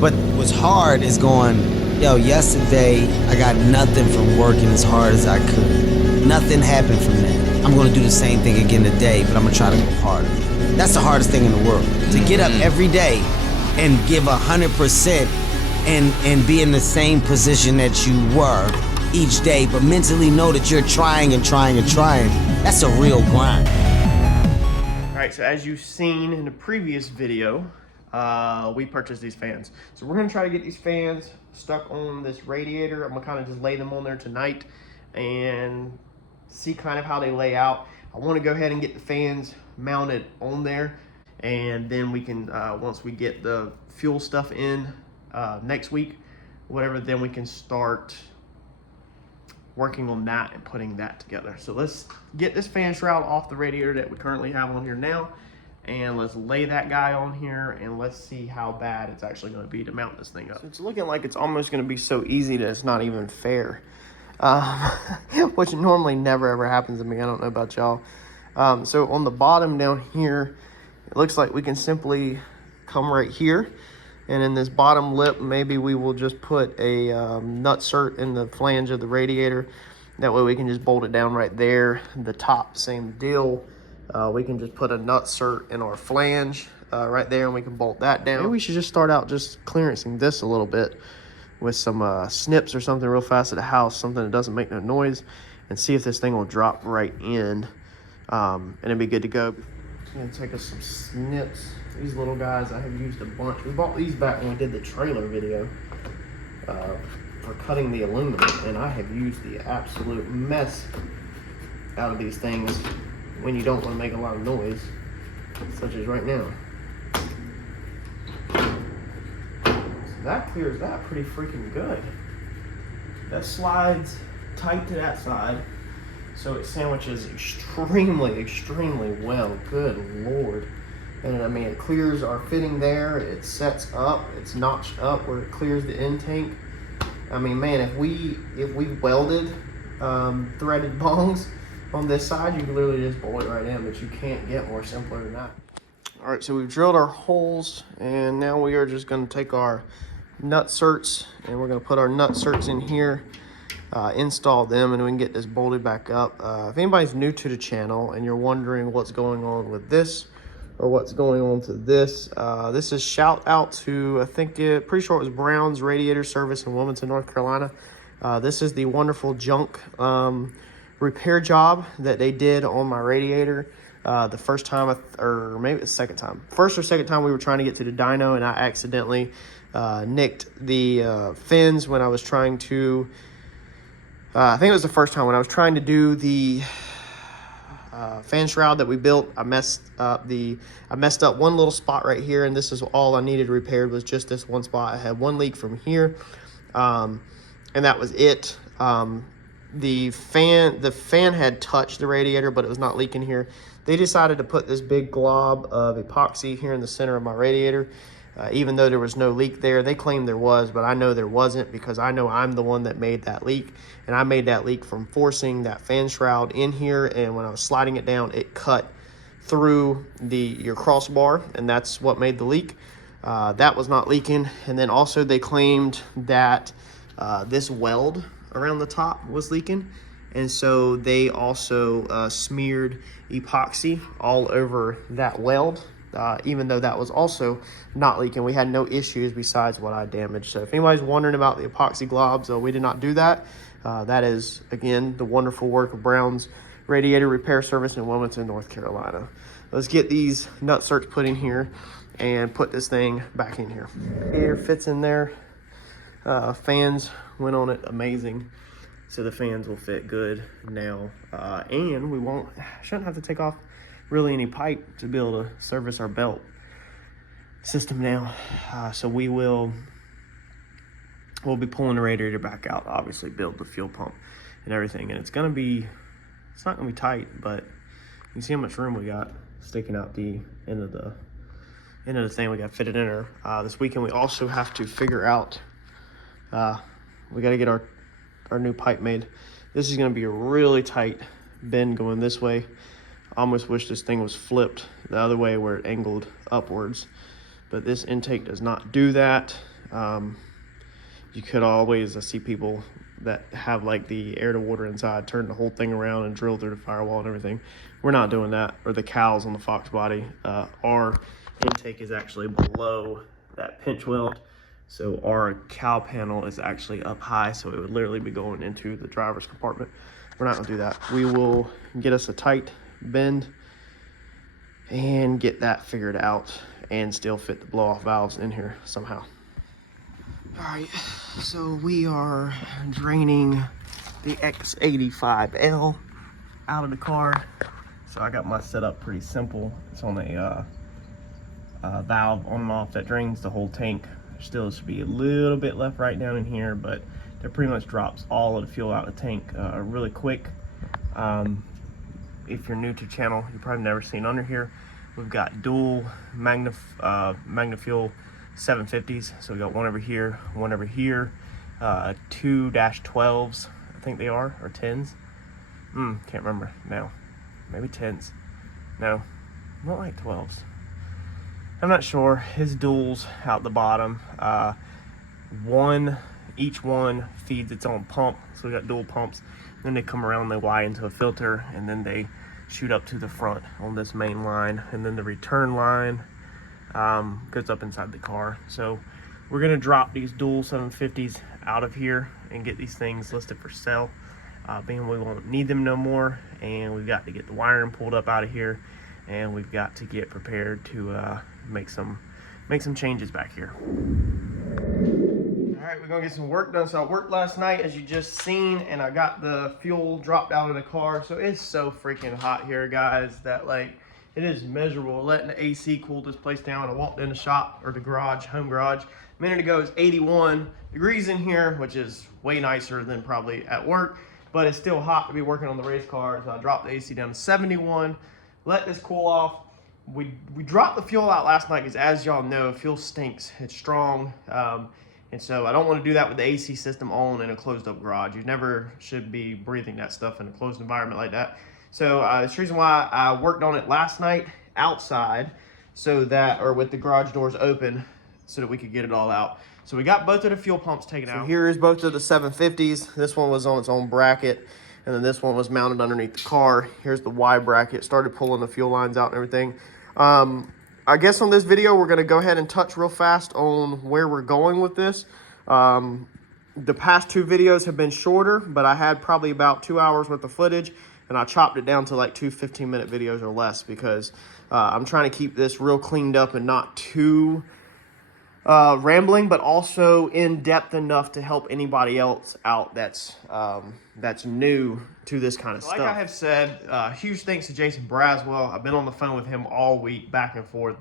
But what's hard is going, yo, yesterday I got nothing from working as hard as I could. Nothing happened from that. I'm gonna do the same thing again today, but I'm gonna try to go harder. That's the hardest thing in the world. To get up every day and give 100% and be in the same position that you were each day, but mentally know that you're trying and trying and trying. That's a real grind. All right, so as you've seen in the previous video, we purchased these fans. So we're gonna try to get these fans stuck on this radiator. I'm gonna kind of just lay them on there tonight and see kind of how they lay out. I wanna go ahead and get the fans mounted on there, and then we can, once we get the fuel stuff in next week, whatever, then we can start working on that and putting that together. So let's get this fan shroud off the radiator that we currently have on here now, and let's lay that guy on here, and let's see how bad it's actually going to be to mount this thing up. So it's looking like it's almost going to be so easy that it's not even fair, which normally never ever happens to me. I don't know about y'all. So on the bottom down here, it looks like we can simply come right here, and in this bottom lip, maybe we will just put a nutsert in the flange of the radiator. That way we can just bolt it down right there. The top, same deal. We can just put a nutsert in our flange right there, and we can bolt that down. Maybe we should just start out just clearancing this a little bit with some snips or something real fast at the house, something that doesn't make no noise, and see if this thing will drop right in, and it'd be good to go. I'm gonna take us some snips. These little guys I have used a bunch. We bought these back when we did the trailer video for cutting the aluminum, and I have used the absolute mess out of these things when you don't want to make a lot of noise, such as right now. So that clears that pretty freaking good. That slides tight to that side, so it sandwiches extremely, extremely well. Good Lord. And I mean, it clears our fitting there. It sets up. It's notched up where it clears the intake. I mean, man, if we welded threaded bongs on this side, you can literally just bolt it right in, but you can't get more simpler than that. All right, so we've drilled our holes, and now we are just going to take our nutserts, and we're going to put our nutserts in here, install them, and we can get this bolted back up. If anybody's new to the channel and you're wondering what's going on with this, or what's going on to this, this is shout out to, I think, pretty sure it was Brown's Radiator Service in Wilmington, North Carolina. This is the wonderful junk repair job that they did on my radiator. The first time, or maybe the second time, first or second time we were trying to get to the dyno, and I accidentally nicked the fins when I was trying to, I think it was the first time when I was trying to do the fan shroud that we built. I messed up one little spot right here, and this is all I needed repaired, was just this one spot. I had one leak from here, and that was it. The fan had touched the radiator, but it was not leaking here. They decided to put this big glob of epoxy here in the center of my radiator, even though there was no leak there. They claimed there was, but I know there wasn't, because I know I'm the one that made that leak, and I made that leak from forcing that fan shroud in here, and when I was sliding it down, it cut through your crossbar, and that's what made the leak. That was not leaking. And then also they claimed that this weld around the top was leaking, and so they also smeared epoxy all over that weld, even though that was also not leaking. We had no issues besides what I damaged. So if anybody's wondering about the epoxy globs, we did not do that. That is, again, the wonderful work of Brown's Radiator Repair Service in Wilmington, North Carolina. Let's get these nutserts put in here and put this thing back in here. Here fits in there. Fans went on it amazing, so the fans will fit good now, and we shouldn't have to take off really any pipe to be able to service our belt system now. So we'll be pulling the radiator back out, obviously build the fuel pump and everything, and it's not gonna be tight, but you can see how much room we got sticking out the end of the thing. We got fitted in there. This weekend we also have to figure out, we got to get our new pipe made. This is going to be a really tight bend going this way. I almost wish this thing was flipped the other way where it angled upwards, but this intake does not do that. You could always, I see people that have like the air to water inside, turn the whole thing around and drill through the firewall and everything. We're not doing that, or the cowls on the Fox body. Our intake is actually below that pinch weld. So our cowl panel is actually up high, so it would literally be going into the driver's compartment. We're not gonna do that. We will get us a tight bend and get that figured out and still fit the blow-off valves in here somehow. All right, so we are draining the X85L out of the car. So I got my setup pretty simple. It's on a valve on and off that drains the whole tank. There still should be a little bit left right down in here, but that pretty much drops all of the fuel out of the tank really quick. If you're new to the channel, you've probably never seen under here. We've got dual Magnafuel 750s. So we got one over here, 2-12s, I think they are, or 10s. Can't remember now. Maybe 10s. No, not like 12s. I'm not sure. His duals out the bottom. Each one feeds its own pump. So we got dual pumps. Then they come around, they wire into a filter, and then they shoot up to the front on this main line. And then the return line goes up inside the car. So we're gonna drop these dual 750s out of here and get these things listed for sale, being we won't need them no more. And we've got to get the wiring pulled up out of here, and we've got to get prepared to make some changes back here. All right, we're gonna get some work done. So I worked last night, as you just seen, and I got the fuel dropped out of the car. So it's so freaking hot here, guys, that like it is miserable. Letting the AC cool this place down. I walked in the shop, or the garage, home garage. A minute ago, it's 81 degrees in here, which is way nicer than probably at work, but it's still hot to be working on the race car. So I dropped the AC down to 71. Let this cool off. We dropped the fuel out last night because, as y'all know, fuel stinks. It's strong. And so I don't want to do that with the AC system on in a closed up garage. You never should be breathing that stuff in a closed environment like that. So that's the reason why I worked on it last night outside, so that, or with the garage doors open, so that we could get it all out. So we got both of the fuel pumps taken out. So here is both of the 750s. This one was on its own bracket, and then this one was mounted underneath the car. Here's the Y bracket. Started pulling the fuel lines out and everything. I guess on this video, we're going to go ahead and touch real fast on where we're going with this. The past two videos have been shorter, but I had probably about 2 hours worth of footage, and I chopped it down to like 2 15-minute videos or less, because I'm trying to keep this real cleaned up and not too rambling, but also in depth enough to help anybody else out that's new to this kind of stuff. Like I have said, huge thanks to Jason Braswell. I've been on the phone with him all week, back and forth.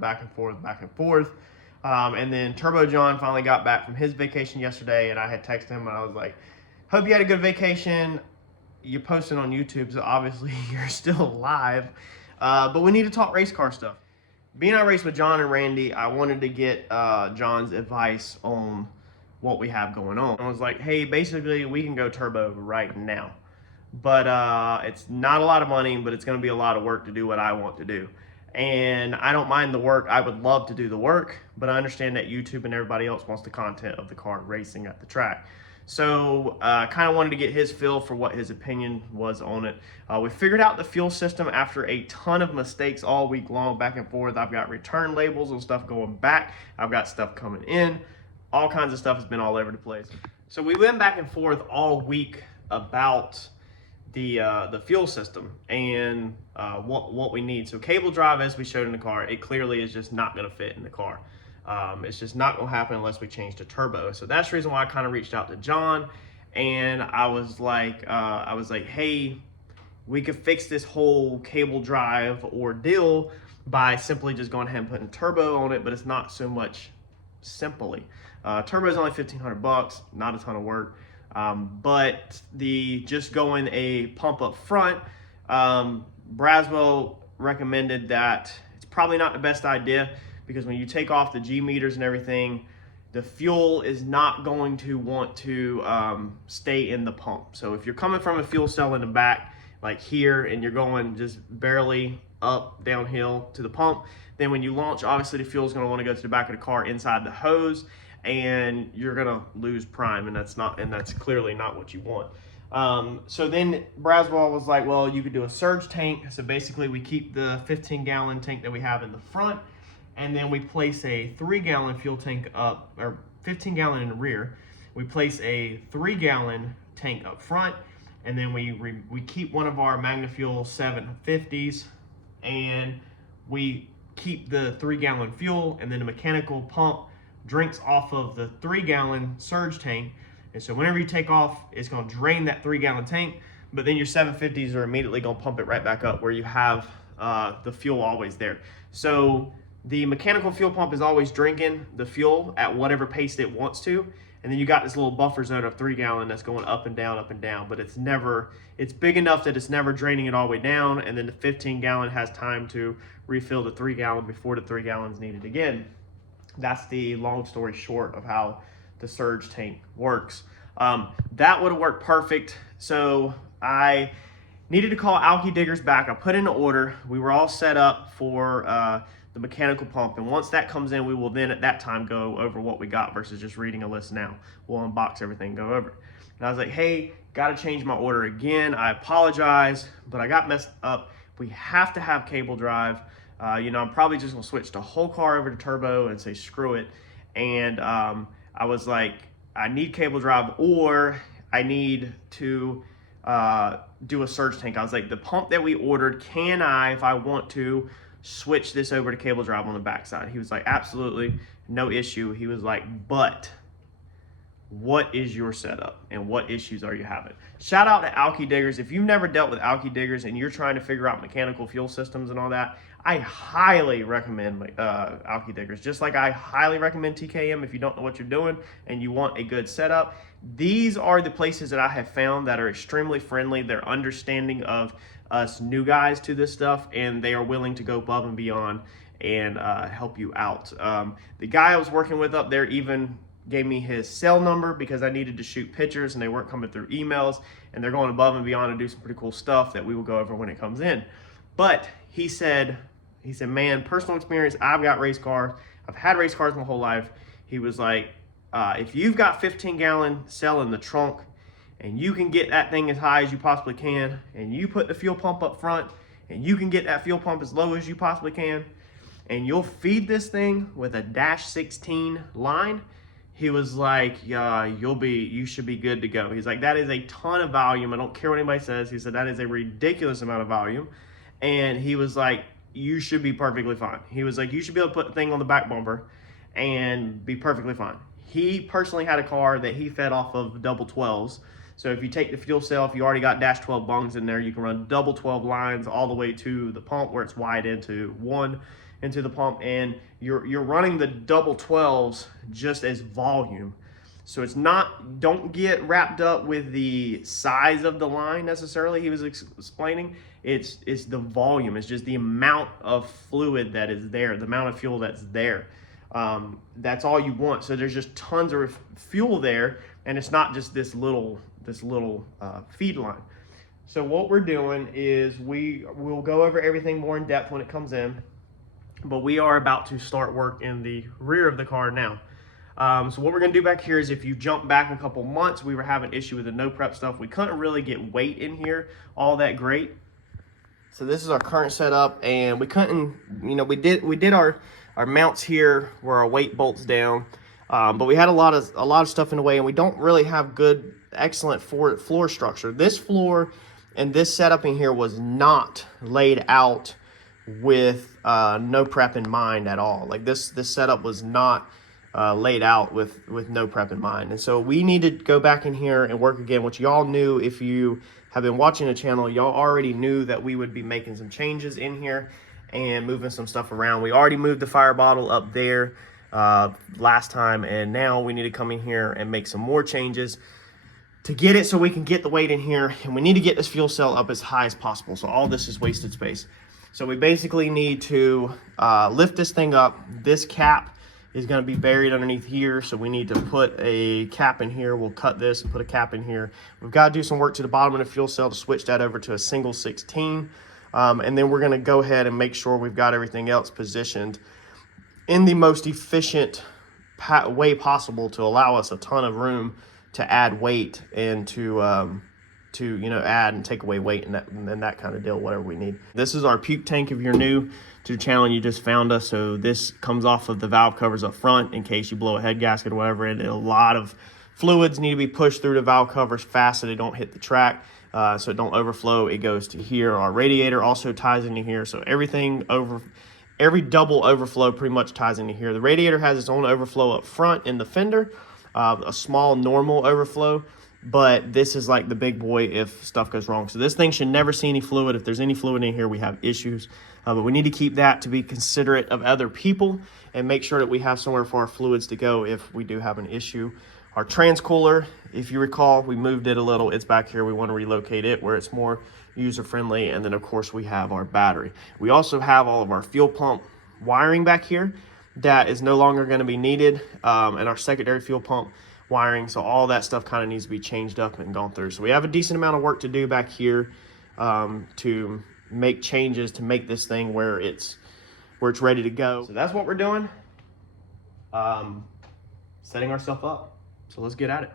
And then Turbo John finally got back from his vacation yesterday, and I had texted him, and I was like, hope you had a good vacation. You posted on YouTube, so obviously you're still alive. But we need to talk race car stuff. Being I raced with John and Randy, I wanted to get John's advice on what we have going on. I was like, hey, basically we can go turbo right now, but it's not a lot of money, but it's going to be a lot of work to do what I want to do. And I don't mind the work. I would love to do the work, but I understand that YouTube and everybody else wants the content of the car racing at the track. So kind of wanted to get his feel for what his opinion was on it. We figured out the fuel system after a ton of mistakes all week long, back and forth. I've got return labels and stuff going back. I've got stuff coming in. All kinds of stuff has been all over the place. So we went back and forth all week about the fuel system and what we need. So cable drive, as we showed in the car, it clearly is just not going to fit in the car. It's just not going to happen unless we change to turbo. So that's the reason why I kind of reached out to John, and I was like, hey, we could fix this whole cable drive ordeal by simply just going ahead and putting turbo on it, but it's not so much simply. Turbo is only $1,500, not a ton of work. But just going a pump up front, Braswell recommended that it's probably not the best idea, because when you take off the G meters and everything, the fuel is not going to want to stay in the pump. So if you're coming from a fuel cell in the back, like here, and you're going just barely up downhill to the pump, then when you launch, obviously the fuel is going to want to go to the back of the car inside the hose, and you're gonna lose prime, and that's clearly not what you want. So then Braswell was like, well, you could do a surge tank. So basically we keep the 15-gallon tank that we have in the front, and then we place a 3-gallon fuel tank up, or 15-gallon in the rear. We place a 3-gallon tank up front, and then we keep one of our MagnaFuel 750s, and we keep the 3-gallon fuel, and then the mechanical pump drinks off of the 3-gallon surge tank. And so whenever you take off, it's going to drain that 3-gallon tank, but then your 750s are immediately going to pump it right back up where you have the fuel always there. So the mechanical fuel pump is always drinking the fuel at whatever pace it wants to. And then you got this little buffer zone of 3-gallon that's going up and down, but it's big enough that it's never draining it all the way down. And then the 15-gallon has time to refill the 3-gallon before the 3-gallon is needed again. That's the long story short of how the surge tank works. That would have worked perfect. So I needed to call Alky Diggers back. I put in an order. We were all set up for the mechanical pump, and once that comes in, we will then at that time go over what we got versus just reading a list now. We'll unbox everything and go over. And I was like, hey, got to change my order again. I apologize, but I got messed up. We have to have cable drive. I'm probably just gonna switch the whole car over to turbo and say screw it. And I was like, I need cable drive, or I need to do a surge tank. I was like, the pump that we ordered, can I, if I want to, switch this over to cable drive on the backside? He was like, absolutely, no issue. He was like, but what is your setup and what issues are you having? Shout out to Alky Diggers. If you've never dealt with Alky Diggers and you're trying to figure out mechanical fuel systems and all that, I highly recommend Alky Diggers. Just like I highly recommend TKM if you don't know what you're doing and you want a good setup. These are the places that I have found that are extremely friendly. They're understanding of us new guys to this stuff, and they are willing to go above and beyond and help you out. The guy I was working with up there even gave me his cell number because I needed to shoot pictures and they weren't coming through emails, and they're going above and beyond to do some pretty cool stuff that we will go over when it comes in. But he said, man, personal experience, I've got race cars. I've had race cars my whole life. He was like, if you've got 15-gallon cell in the trunk and you can get that thing as high as you possibly can, and you put the fuel pump up front and you can get that fuel pump as low as you possibly can, and you'll feed this thing with a -16 line, he was like, yeah, you should be good to go. He's like, that is a ton of volume. I don't care what anybody says. He said, that is a ridiculous amount of volume. And he was like, you should be perfectly fine. He was like, you should be able to put the thing on the back bumper and be perfectly fine. He personally had a car that he fed off of double 12s. So if you take the fuel cell, if you already got -12 bungs in there, you can run double 12 lines all the way to the pump where it's wide into the pump, and you're running the double 12s just as volume. So it's not, don't get wrapped up with the size of the line necessarily. He was explaining it's the volume. It's just the amount of fluid that is there, the amount of fuel that's there. That's all you want. So there's just tons of fuel there, and it's not just this little feed line. So what we're doing is we'll go over everything more in depth when it comes in, but we are about to start work in the rear of the car now. So what we're gonna do back here is, if you jump back a couple months, we were having an issue with the no prep stuff. We couldn't really get weight in here all that great. So this is our current setup, and we couldn't, we did our mounts here where our weight bolts down, but we had a lot of stuff in the way, and we don't really have excellent floor structure. This floor and this setup in here was not laid out with no prep in mind at all. Like this setup was not laid out with no prep in mind. And so we need to go back in here and work again, which y'all knew. If you have been watching the channel, y'all already knew that we would be making some changes in here and moving some stuff around. We already moved the fire bottle up there last time, and now we need to come in here and make some more changes to get it so we can get the weight in here, and we need to get this fuel cell up as high as possible. So all this is wasted space. So we basically need to lift this thing up. This cap is going to be buried underneath here, so we need to put a cap in here. We'll cut this and put a cap in here. We've got to do some work to the bottom of the fuel cell to switch that over to a single 16, and then we're going to go ahead and make sure we've got everything else positioned in the most efficient way possible to allow us a ton of room to add weight and to add and take away weight and that kind of deal, whatever we need. This is our puke tank if you're new to the channel and you just found us. So this comes off of the valve covers up front in case you blow a head gasket or whatever. And a lot of fluids need to be pushed through the valve covers fast so they don't hit the track, so it don't overflow. It goes to here. Our radiator also ties into here. So every double overflow pretty much ties into here. The radiator has its own overflow up front in the fender, a small normal overflow, but this is like the big boy if stuff goes wrong. So this thing should never see any fluid. If there's any fluid in here, we have issues. But we need to keep that to be considerate of other people and make sure that we have somewhere for our fluids to go if we do have an issue. Our transcooler, if you recall, we moved it a little. It's back here. We want to relocate it where it's more user-friendly. And then, of course, we have our battery. We also have all of our fuel pump wiring back here that is no longer going to be needed, and our secondary fuel pump wiring. So all that stuff kind of needs to be changed up and gone through. So we have a decent amount of work to do back here to make changes to make this thing where it's ready to go. So that's what we're doing, setting ourselves up. So let's get at it.